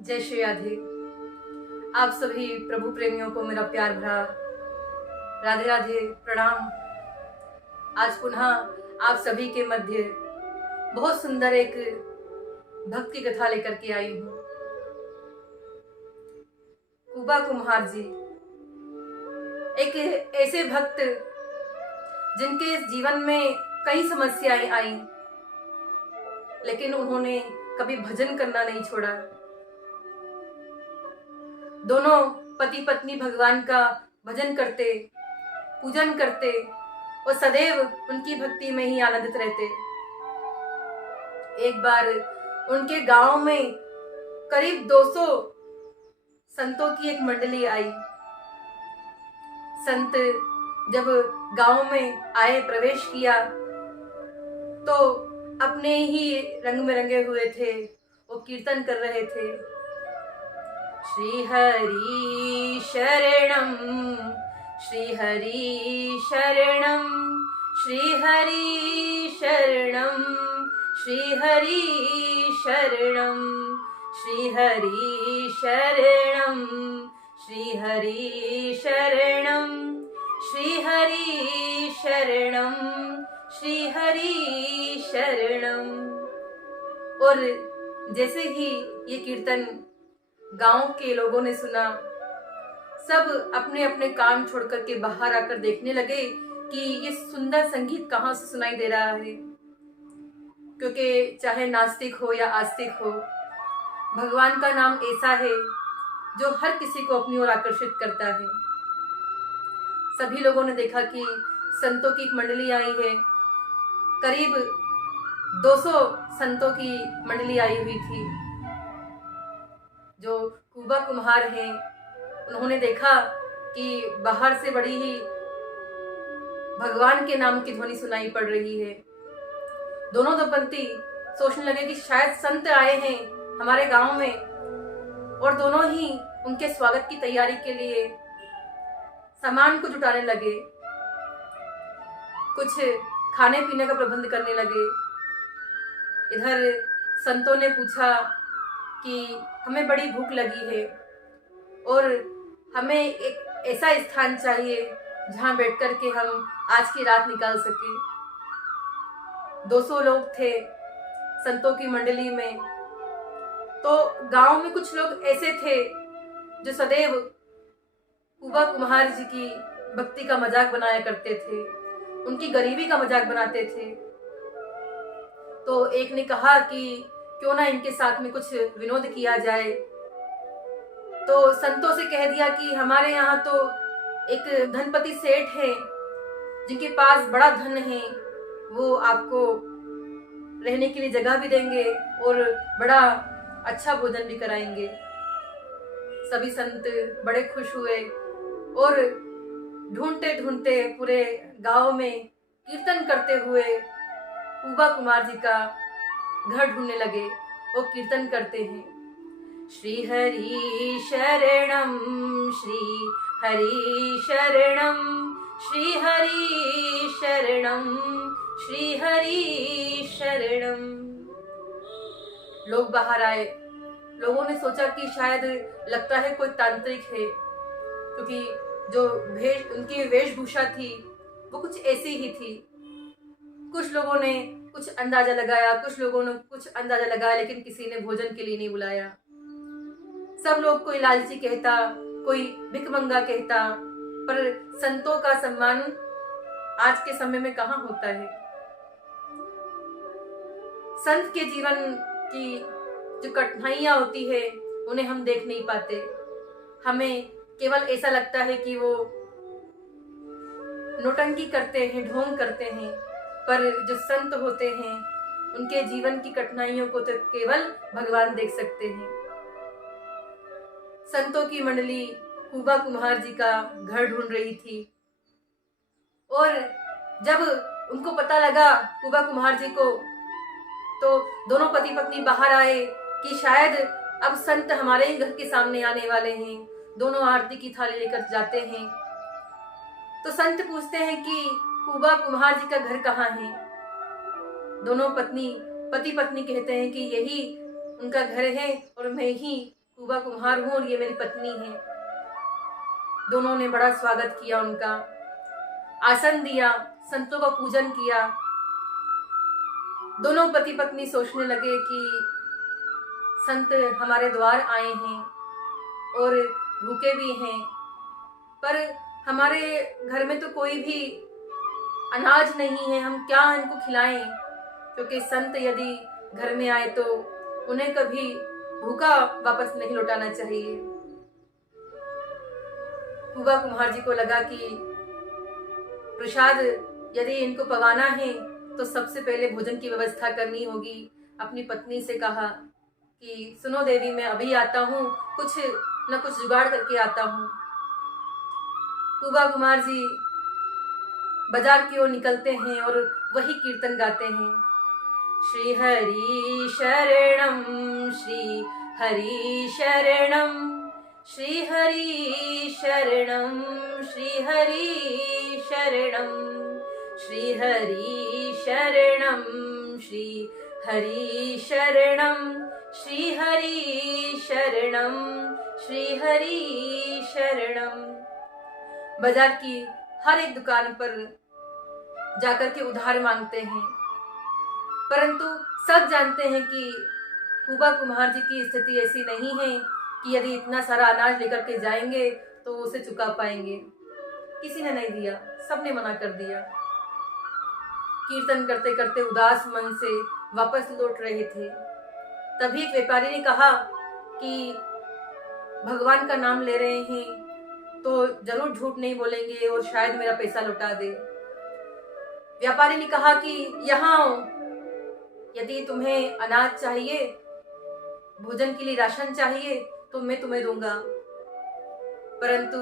जय श्री राधे। आप सभी प्रभु प्रेमियों को मेरा प्यार भरा राधे राधे प्रणाम। आज पुनः आप सभी के मध्य बहुत सुंदर एक भक्त की कथा लेकर के आई हूँ। कुबा कुम्हार जी एक ऐसे भक्त जिनके जीवन में कई समस्याएं आई, लेकिन उन्होंने कभी भजन करना नहीं छोड़ा। दोनों पति पत्नी भगवान का भजन करते, पूजन करते और सदैव उनकी भक्ति में ही आनंदित रहते। एक बार उनके गांव में करीब 200 संतों की एक मंडली आई। संत जब गांव में आए, प्रवेश किया, तो अपने ही रंग में रंगे हुए थे। वो कीर्तन कर रहे थे, श्री हरि शरणम, श्री हरि शरणम, श्री हरि शरणम, श्री हरि शरणम, श्री हरि शरणम, श्री हरि शरणम, श्री हरि शरणम, श्री हरि शरणम। और जैसे ही ये कीर्तन गांव के लोगों ने सुना, सब अपने अपने काम छोड़ करके बाहर आकर देखने लगे कि ये सुंदर संगीत कहाँ से सुनाई दे रहा है। क्योंकि चाहे नास्तिक हो या आस्तिक हो, भगवान का नाम ऐसा है जो हर किसी को अपनी ओर आकर्षित करता है। सभी लोगों ने देखा कि संतों की एक मंडली आई है। करीब 200 संतों की मंडली आई हुई थी। जो कुबा कुम्हार हैं, उन्होंने देखा कि बाहर से बड़ी ही भगवान के नाम की ध्वनि सुनाई पड़ रही है। दोनों दंपति सोचने लगे कि शायद संत आए हैं हमारे गांव में, और दोनों ही उनके स्वागत की तैयारी के लिए सामान को जुटाने लगे। कुछ खाने पीने का प्रबंध करने लगे। इधर संतों ने पूछा कि हमें बड़ी भूख लगी है और हमें एक ऐसा स्थान चाहिए जहां बैठकर के हम आज की रात निकाल सके। 200 लोग थे संतों की मंडली में। तो गांव में कुछ लोग ऐसे थे जो सदैव कुबा कुम्हार जी की भक्ति का मजाक बनाया करते थे, उनकी गरीबी का मजाक बनाते थे। तो एक ने कहा कि क्यों ना इनके साथ में कुछ विनोद किया जाए। तो संतों से कह दिया कि हमारे यहाँ तो एक धनपति सेठ है जिनके पास बड़ा धन है, वो आपको रहने के लिए जगह भी देंगे और बड़ा अच्छा भोजन भी कराएंगे। सभी संत बड़े खुश हुए और ढूंढते ढूंढते पूरे गांव में कीर्तन करते हुए कुबा कुम्हार जी का घर ढूंढने लगे। वो कीर्तन करते हैं, श्री हरि शरणम, श्री हरि शरणम, श्री हरि शरणम, श्री हरि शरणम। लोग बाहर आए। लोगों ने सोचा कि शायद लगता है कोई तांत्रिक है, क्योंकि जो उनकी वेशभूषा थी वो कुछ ऐसी ही थी। कुछ लोगों ने कुछ अंदाजा लगाया, कुछ लोगों ने कुछ अंदाजा लगाया, लेकिन किसी ने भोजन के लिए नहीं बुलाया। सब लोग, कोई लालची कहता, कोई भिखमंगा कहता, पर संतों का सम्मान आज के समय में कहाँ होता है। संत के जीवन की जो कठिनाइयां होती है उन्हें हम देख नहीं पाते। हमें केवल ऐसा लगता है कि वो नौटंकी करते हैं, ढोंग करते हैं, पर जो संत होते हैं उनके जीवन की कठिनाइयों को तो केवल भगवान देख सकते हैं। संतों की मंडली कुबा कुम्हार जी का घर ढूंढ रही थी, और जब उनको पता लगा कुबा कुम्हार जी को, तो दोनों पति पत्नी बाहर आए कि शायद अब संत हमारे ही घर के सामने आने वाले हैं। दोनों आरती की थाली लेकर जाते हैं। तो संत पूछते हैं कि कुबा कुम्हार जी का घर कहाँ है। दोनों पति पत्नी कहते हैं कि यही उनका घर है और मैं ही कुबा कुम्हार हूँ और ये मेरी पत्नी है। दोनों ने बड़ा स्वागत किया उनका, आसन दिया, संतों का पूजन किया। दोनों पति पत्नी सोचने लगे कि संत हमारे द्वार आए हैं और भूखे भी हैं, पर हमारे घर में तो कोई भी अनाज नहीं है, हम क्या इनको खिलाएं, क्योंकि संत यदि घर में आए तो उन्हें कभी भूखा वापस नहीं लौटाना चाहिए। कुबा कुम्हार जी को लगा कि प्रसाद यदि इनको पवाना है तो सबसे पहले भोजन की व्यवस्था करनी होगी। अपनी पत्नी से कहा कि सुनो देवी, मैं अभी आता हूँ, कुछ न कुछ जुगाड़ करके आता हूँ। कुबा कुम्हार जी बाजार की ओर निकलते हैं और वही कीर्तन गाते हैं, श्री हरि शरणम श्री हरि शरणम श्री हरि शरणम श्री हरि शरणम श्री हरि शरणम श्री हरि शरणम श्री हरि शरणम श्री हरि शरणम। बाजार की हर एक दुकान पर जाकर के उधार मांगते हैं, परंतु सब जानते हैं कि कुबा कुम्हार जी की स्थिति ऐसी नहीं है कि यदि इतना सारा अनाज लेकर के जाएंगे तो उसे चुका पाएंगे। किसी ने नहीं दिया, सबने मना कर दिया। कीर्तन करते करते उदास मन से वापस लौट रहे थे, तभी एक व्यापारी ने कहा कि भगवान का नाम ले रहे हैं तो जरूर झूठ नहीं बोलेंगे और शायद मेरा पैसा लौटा दे। व्यापारी ने कहा कि यहाँ आओ, यदि तुम्हें अनाज चाहिए, भोजन के लिए राशन चाहिए तो मैं तुम्हें दूंगा, परंतु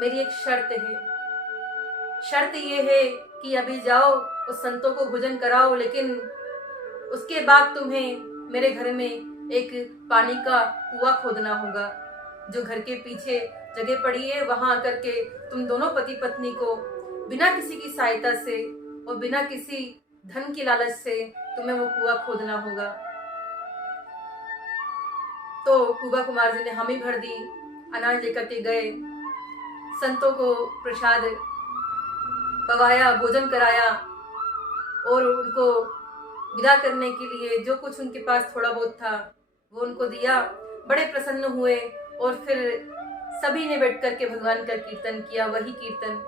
मेरी एक शर्त है। शर्त ये है कि अभी जाओ और संतों को भोजन कराओ, लेकिन उसके बाद तुम्हें मेरे घर में एक पानी का कुआं खोदना होगा, जो घर के पीछे जगह पड़ी है, वहां आकर के तुम दोनों पति पत्नी को बिना किसी की सहायता से और बिना किसी धन की लालच से तुम्हें वो कुआं खोदना होगा। तो कुबा कुमार जी ने हामी भर दी, अनाज लेकर के गए, संतों को प्रसाद पवाया, भोजन कराया और उनको विदा करने के लिए जो कुछ उनके पास थोड़ा बहुत था वो उनको दिया। बड़े प्रसन्न हुए और फिर सभी ने बैठ कर के भगवान का कीर्तन किया, वही कीर्तन,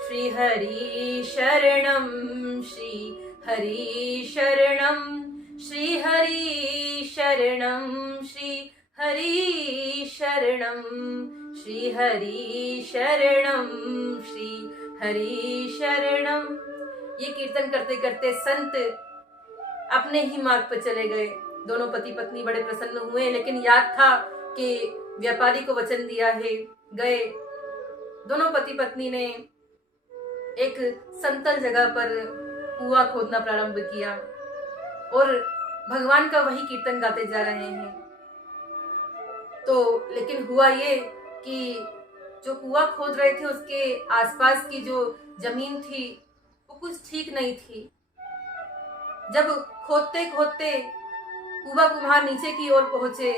श्री हरि शरणम श्री हरि शरणम श्री हरि शरणम श्री हरि शरणम श्री हरि शरणम श्री हरि शरणम। ये कीर्तन करते करते संत अपने ही मार्ग पर चले गए। दोनों पति पत्नी बड़े प्रसन्न हुए, लेकिन याद था कि व्यापारी को वचन दिया है। गए, दोनों पति पत्नी ने एक समतल जगह पर कुआं खोदना प्रारंभ किया और भगवान का वही कीर्तन गाते जा रहे हैं। तो लेकिन हुआ ये कि जो कुआं खोद रहे थे उसके आसपास की जो जमीन थी वो कुछ ठीक नहीं थी। जब खोदते खोदते कुबा कुम्हार नीचे की ओर पहुंचे,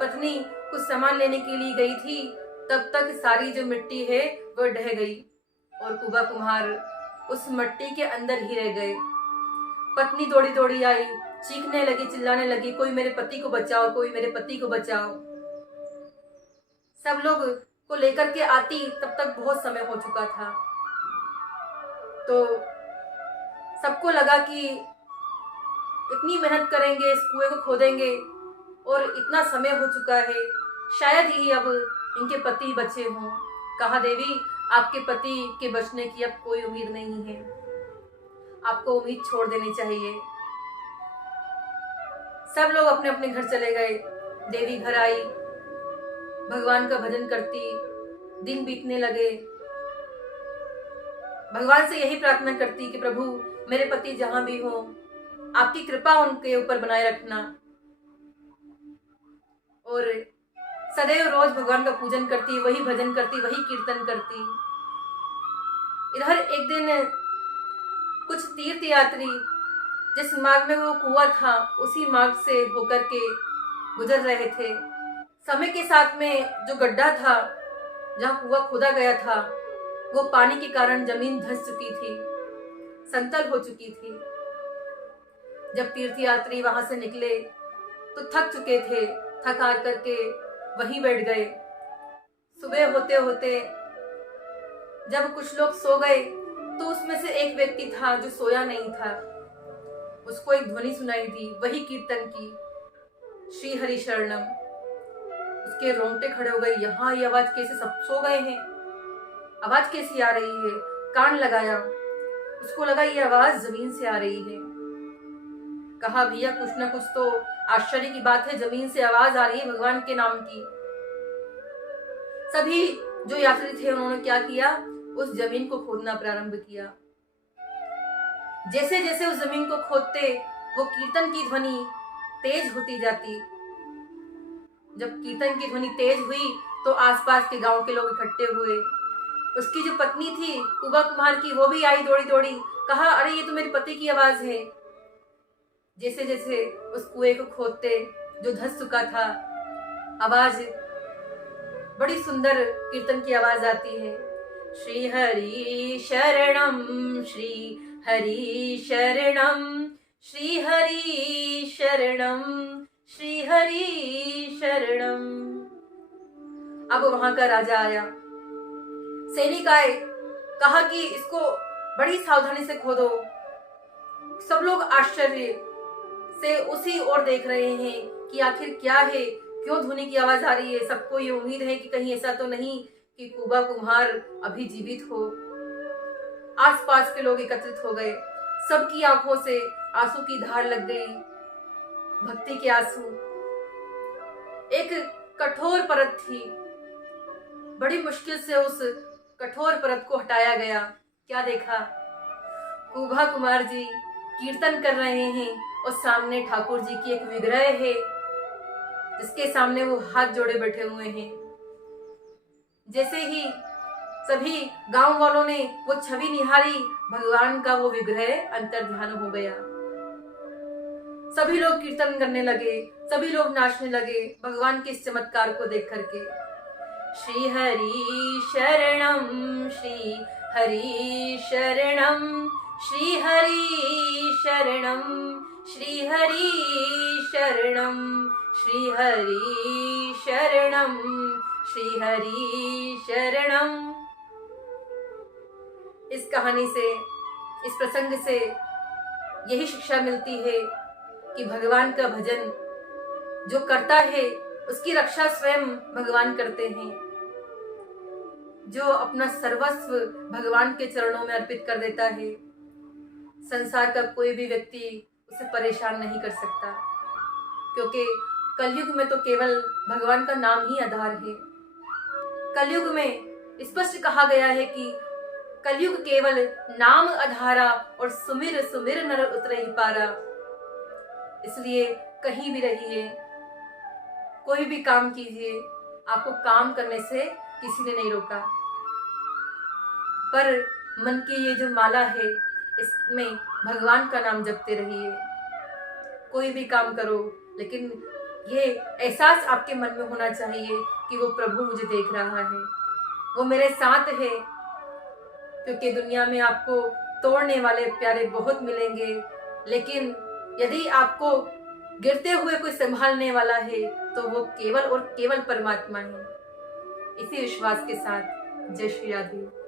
पत्नी कुछ सामान लेने के लिए गई थी, तब तक सारी जो मिट्टी है वो ढह गई और कुबा कुम्हार उस मिट्टी के अंदर ही रह गए। पत्नी दौड़ी दौड़ी आई, चीखने लगी, चिल्लाने लगी, कोई मेरे पति को बचाओ, कोई मेरे पति को बचाओ। सब लोग को लेकर के आती तब तक बहुत समय हो चुका था। तो सबको लगा कि इतनी मेहनत करेंगे, इस कुएं को खोदेंगे और इतना समय हो चुका है, शायद ही अब इनके पति बचे हों। कहा, देवी आपके पति के बचने की अब कोई उम्मीद नहीं है, आपको उम्मीद छोड़ देनी चाहिए। सब लोग अपने अपने घर चले गए। देवी घर आई, भगवान का भजन करती, दिन बीतने लगे। भगवान से यही प्रार्थना करती कि प्रभु मेरे पति जहां भी हो, आपकी कृपा उनके ऊपर बनाए रखना। और सदैव रोज भगवान का पूजन करती, वही भजन करती, वही कीर्तन करती। इधर एक दिन कुछ तीर्थ यात्री जिस मार्ग में वो कुआं था उसी मार्ग से होकर के गुजर रहे थे। समय के साथ में जो गड्ढा था, जहाँ कुआं खोदा गया था, वो पानी के कारण जमीन धंस चुकी थी, समतल हो चुकी थी। जब तीर्थयात्री वहां से निकले तो थक चुके थे, थक हार करके वहीं बैठ गए। सुबह होते होते जब कुछ लोग सो गए तो उसमें से एक व्यक्ति था जो सोया नहीं था। उसको एक ध्वनि सुनाई दी, वही कीर्तन की, श्री हरि शरणम। उसके रोंगटे खड़े हो गए, यहाँ ये आवाज कैसे, सब सो गए हैं, आवाज कैसी आ रही है। कान लगाया, उसको लगा ये आवाज जमीन से आ रही है। कहा भैया कुछ ना कुछ तो आश्चर्य की बात है, जमीन से आवाज आ रही है भगवान के नाम की। सभी जो यात्री थे उन्होंने क्या किया, उस जमीन को खोदना प्रारंभ किया। जैसे जैसे उस जमीन को खोदते वो कीर्तन की ध्वनि तेज होती जाती। जब कीर्तन की ध्वनि तेज हुई तो आसपास के गांव के लोग इकट्ठे हुए। उसकी जो पत्नी थी कुबा कुमार की, वो भी आई दौड़ी दौड़ी। कहा अरे ये तो मेरे पति की आवाज है। जैसे जैसे उस कुएं को खोदते जो धंस चुका था, आवाज बड़ी सुंदर कीर्तन की आवाज आती है, श्री हरि शरणम, श्री हरि शरणम, श्री हरि शरणम, श्री हरि शरणम। अब वहां का राजा आया, सैनिक आए, कहा कि इसको बड़ी सावधानी से खोदो। सब लोग आश्चर्य से उसी ओर देख रहे हैं कि आखिर क्या है, क्यों ध्वनि की आवाज आ रही है। सबको ये उम्मीद है कि कहीं ऐसा तो नहीं कि कुबा कुम्हार अभी जीवित हो। आसपास के लोग एकत्रित हो गए, सबकी आंखों से आंसू की धार लग गई, भक्ति के आंसू। एक कठोर परत थी, बड़ी मुश्किल से उस कठोर परत को हटाया गया। क्या देखा, कुबा कुमार जी कीर्तन कर रहे हैं और सामने ठाकुर जी की एक विग्रह है जिसके सामने वो हाथ जोड़े बैठे हुए हैं। जैसे ही सभी गांव वालों ने वो छवि निहारी, भगवान का वो विग्रह अंतर ध्यान हो गया। सभी लोग कीर्तन करने लगे, सभी लोग नाचने लगे भगवान के इस चमत्कार को देख करके। श्री हरि शरणम, श्री हरि शरणम, श्री हरि शरणम, श्री हरि शरणम, श्री हरि शरणम, श्री हरि शरणम। इस कहानी से, इस प्रसंग से यही शिक्षा मिलती है कि भगवान का भजन जो करता है उसकी रक्षा स्वयं भगवान करते हैं। जो अपना सर्वस्व भगवान के चरणों में अर्पित कर देता है, संसार का कोई भी व्यक्ति उसे परेशान नहीं कर सकता, क्योंकि कलयुग में तो केवल भगवान का नाम ही आधार है। कलयुग में स्पष्ट कहा गया है कि कलयुग केवल नाम आधारा और सुमिर सुमिर नर उतरहि पारा। इसलिए कहीं भी रहिए, कोई भी काम कीजिए, आपको काम करने से किसी ने नहीं रोका, पर मन की ये जो माला है इसमें भगवान का नाम जपते रहिए। कोई भी काम करो, लेकिन ये एहसास आपके मन में होना चाहिए कि वो प्रभु मुझे देख रहा है, वो मेरे साथ है। क्योंकि दुनिया में आपको तोड़ने वाले प्यारे बहुत मिलेंगे, लेकिन यदि आपको गिरते हुए कोई संभालने वाला है तो वो केवल और केवल परमात्मा है। इसी विश्वास के साथ जय श्री राधे।